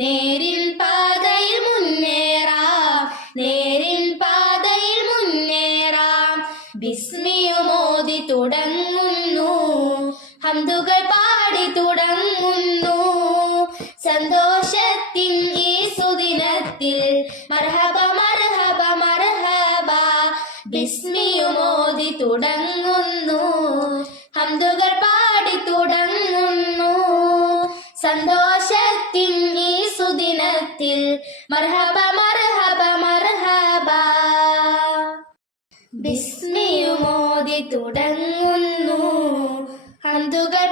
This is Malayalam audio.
നേരിൻ പാതയിൽ മുന്നേറാം, നേരിൻ പാതയിൽ മുന്നേറാം. ബിസ്മിയുമോദി തുടങ്ങുന്നു, ഹംദുകൾ പാടി തുടങ്ങുന്നു. സന്തോഷത്തിൻ ഈ സുദിനത്തിൽ മർഹബ മർഹബ മർഹബ. ബിസ്മിയുമോദി തുടങ്ങുന്നു, ഹംദുകൾ പാടി തുടങ്ങുന്നു. സന്തോഷത്തിൻ ഈ സുദിനത്തിൽ മർഹബ മർഹബ മർഹബ. ബിസ്മിയുമോദി തുടങ്ങുന്നു, ഹംദുകൾ